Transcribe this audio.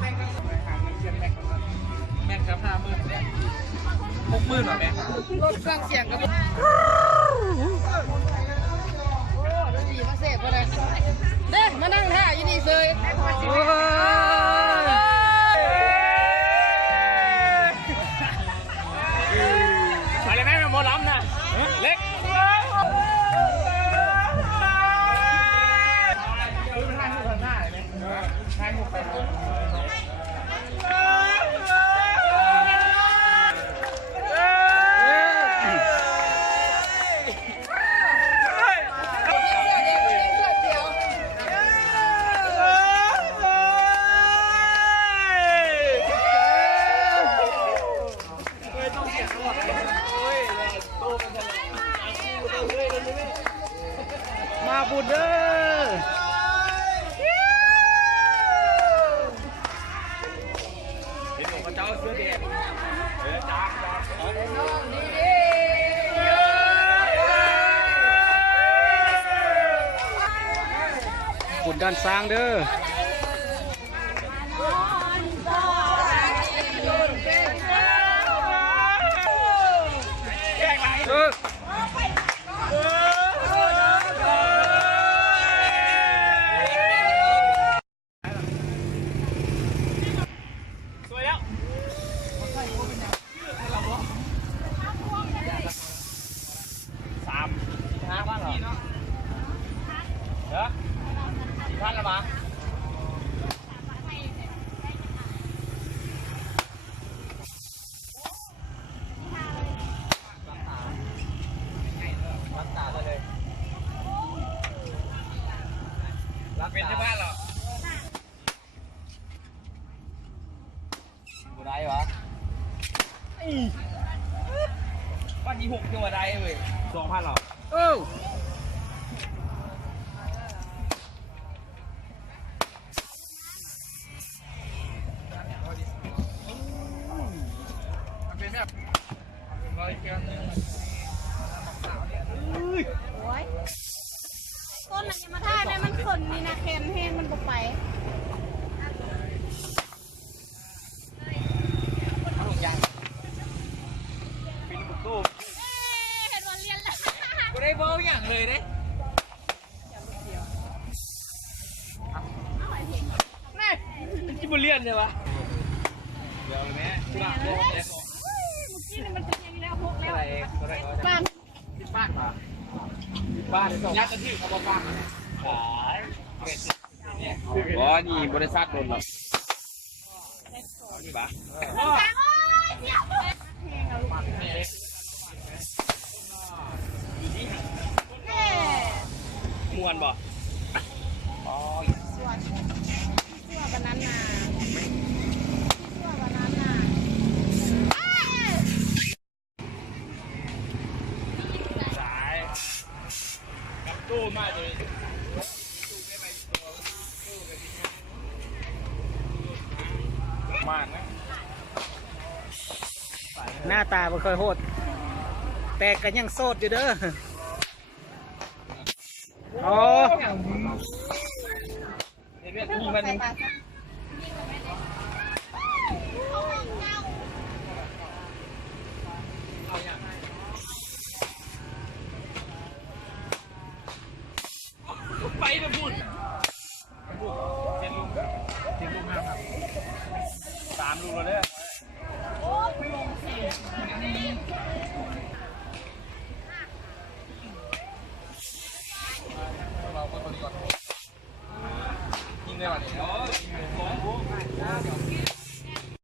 แม่งจะ50,00060,000หรอแม่ลดเครื่องเสียงกันโอ้ดูดีมาเสพอะไรเด้มานั่งท่าอยู่นี่เลยอะไรแม่หมอลำนะเล็กมาบุญเด้อเห็นหนูกับเจ้าเสื้อแดงจ้าบุญด้านซ้างเด้อ4,000ละมั้งรักษาเลยรักเป็นที่บ้านเหรอกูได้วะบ้านที่6จังหวัดใดเว้ย2,000หรอต้นมันยังมาท่าเนี่ยมันขนนี่นะแคนแห้งมันบกไปเป็นบุกตู้เห็นวันเรียนแล้วกูได้เบอร์อย่างเลยเด้นี่จิบุเลียนใช่ปะเดี๋ยวเลยแม่ชุดละเดี๋ยวเมื่อกี้นี่มันจะยังแล้วพกแล้วบ้านบ้านมาบ้านยักษ์กระถิ่นเขาบอกบ้านขายอ๋อนี่บริษัทโดนหรอกนี่ปะมวนบ่อ๋อส่วนบานาน่าส่วนบานาน่าสายกับตู้มาเลยมากนะหน้าตาบ่เคยโหดแต่ก็ยังโสดอยู่เด้อโอ้เรื่องนี้มันไปนะพูดเจ็ดลูกห้าครับ3 ลูกแล้วเนี่ยโอ้ยลงสิเราก็ตัวนี้ก่อนยิงได้ป่ะเนี่ย